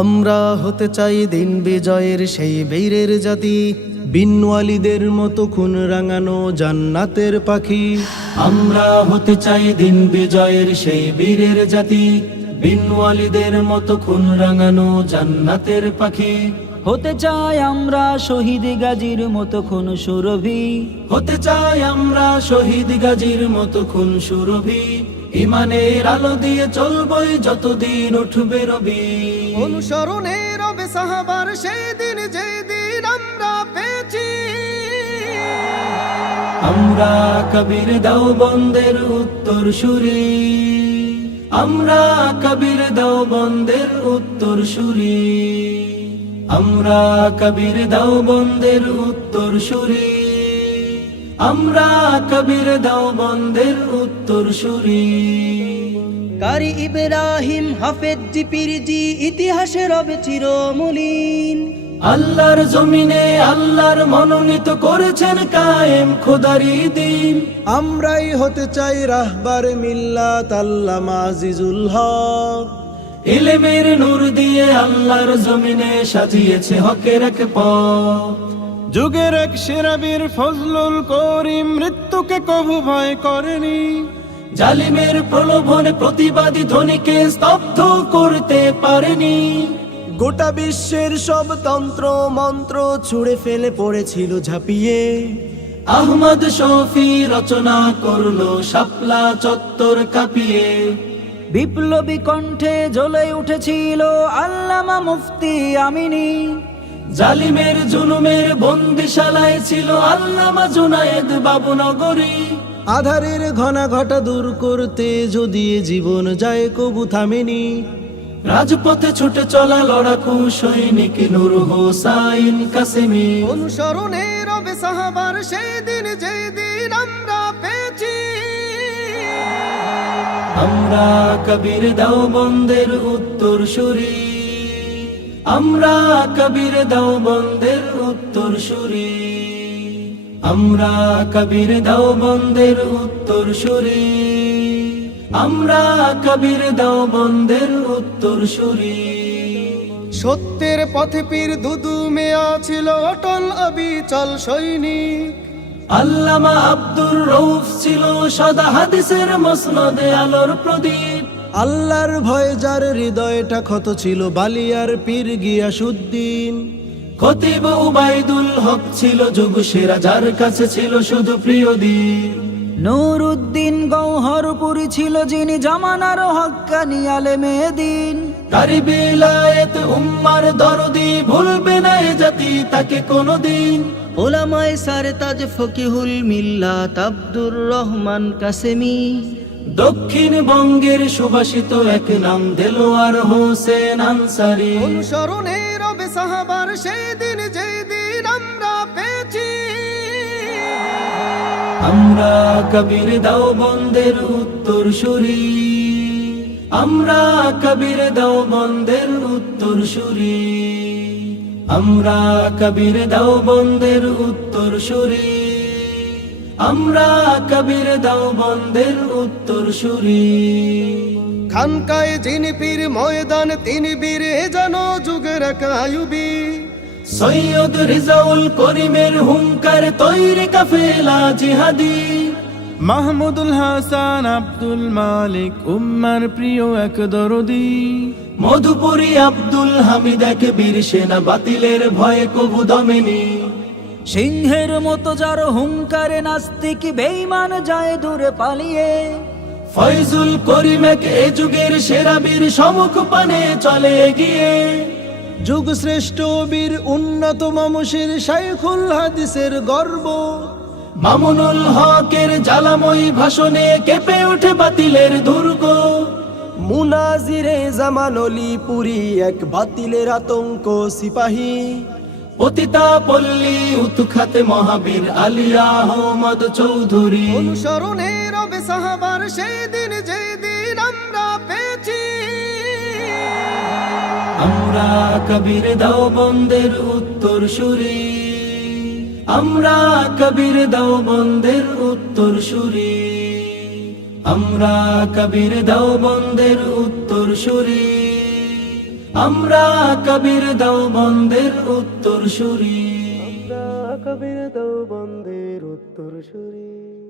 আমরা হতে চাই দিন বিজয়ের সেই বীরের জাতি, বিনওয়ালিদের মতো খুন রাঙানো জান্নাতের পাখি। আমরা হতে চাই দিন বিজয়ের সেই বীরের জাতি, বিনওয়ালিদের মতো খুন রাঙানো জান্নাতের পাখি। হতে চাই আমরা শহীদ গাজীর মতো খুন সুরভি, হতে চাই আমরা শহীদ গাজীর মতো খুন সুরভি। ইমানের আলো দিয়ে চলবই যতদিন উঠবে রবি। অনুসরণে রবে সাহাবার সেই দিন যেই দিন আমরা পেয়েছি। আমরা কবির দেওবন্দের উত্তর সুরি, আমরা কবির দেওবন্দের উত্তর সুরি, আমরা কবির দেওবন্দের উত্তর সুরি, আমরা কবির দেওবন্দের উত্তর সুরি। কারি ইব্রাহিম হাফেজ জি পীরজি ইতিহাসে রবে চিরমলিন। আল্লাহর জমিনে আল্লাহর মনোনীত করেছেন কায়েম খোদারি দিন। আমরাই হতে চাই রাহবার মিল্লাত আল্লামা আজিজুল হক। ইলমের নূর দিয়ে আল্লাহর জমিনে সাজিয়েছে হকের এক পথ। যুগের এক সেরা বীর ফজলুল করিম মৃত্যুকে কভু ভয় করেনি। জালিমের প্রলোভনে প্রতিবাদী ধ্বনিকে স্তব্ধ করতে পারেনি। গোটা বিশ্বের সব তন্ত্র মন্ত্র ছুঁড়ে ফেলে পড়েছিল ঝাঁপিয়ে। আহমদ শফি রচনা করলো শাপলা চত্বর কাঁপিয়ে। বিপ্লবী কণ্ঠে জ্বলে উঠেছিল আল্লামা মুফতি আমিনী। জালিমের জুলুমের বন্দিশালায় ছিল আল্লামা জুনায়েদ বাবুনগরী। আধারের ঘনা ঘটা দূর করতে যদি এ জীবন যায় কবু থামেনি। রাজপথে ছুটে চলা লড়াকু সৈনিক নূর হোসাইন কাসেমি। অনুসরণে রবে সাহাবার সেই দিন যেই দিন আমরা পেয়েছি। আমরা কবির দেওবন্দের উত্তর সুরি, আমরা কবির দেওবন্দের উত্তর সুরি, আমরা কবির দেওবন্দের উত্তর সুরি, আমরা কবির দেওবন্দের উত্তর সুরি। সত্যের পথে পীর দুদু মেয়া ছিল অটল অবিচল সৈনিক। আল্লামা আব্দুর রউফ ছিল সদা হাদিসের মসনদে আলোর প্রদীপ। আল্লাহর ভয়ে যার হৃদয়টা ক্ষত ছিল বালিয়ার পীর গিয়াসউদ্দিন। খতিব উবাইদুল হক ছিল যুগ সেরা যার কাছে ছিল শুধু প্রিয় দিন। নুরউদ্দিন গৌহরপুরী ছিল যিনি জামানার হক্কানি আলেমে দিন। তারি বিলায়েত উম্মার দরদি ভুলবে না এ জাতি তাকে কোনদিন। ওলামায়ে সারতাজ ফকিহুল মিল্লাত আব্দুর রহমান কাসেমি। দক্ষিণবঙ্গের সুভাষিত এক নাম দেলোয়ার হোসেন আনসারী। অনুসরণে রবে সাহাবার সেই দিন যেই দিন আমরা পেয়েছি। আমরা কবির দেওবন্দের উত্তর সুরি, আমরা কবির দেওবন্দের উত্তর সুরি, আমরা কবির দেওবন্দের উত্তর সুরি, আমরা কবির দেওবন্দের উত্তর সুরি। খানকায় যিনি পীর ময়দান তিনি বীর এ যেন যুগের এক আয়ুবী। সৈয়দ রিজাউল করিমের হুঙ্কার তৈরি কাফেলা জিহাদি। মাহমুদুল হাসান আব্দুল মালিক উম্মার প্রিয় এক দরদি। মধুপুরী আব্দুল হামিদ এক বীর সেনা বাতিলের ভয়ে কবু দমেনি। সিংহের মতো যার হুঙ্কারে নাস্তিক বেঈমান যায় দূরে পালিয়ে। ফয়জুল করিম এক এ যুগের সেরা বীর সমুখ পানে চলে এগিয়ে। যুগ শ্রেষ্ঠ বীর উন্নত মামুষের শাইখুল হাদিসের গর্ব। মামুনুল হকের জ্বালাময়ী ভাষণে কেঁপে ওঠে বাতিলের দুর্গ। মুনাজিরে জামান অলি পুরী এক বাতিলের আতঙ্ক সিপাহী। পতিতা পল্লী উৎখাতে মহাবীর আলিয়া আহমদ চৌধুরী। অনুসরণে রবে সাহাবার সেই দিন যেই দিন আমরা পেয়েছি। আমরা কবির দেওবন্দের উত্তর সুরি, আমরা কবির দেওবন্দের উত্তর সুরি, আমরা কবির দেওবন্দের উত্তর সুরি, আমরা কবির দেওবন্দের উত্তর সুরি। কবির দেওবন্দের উত্তর সুরি।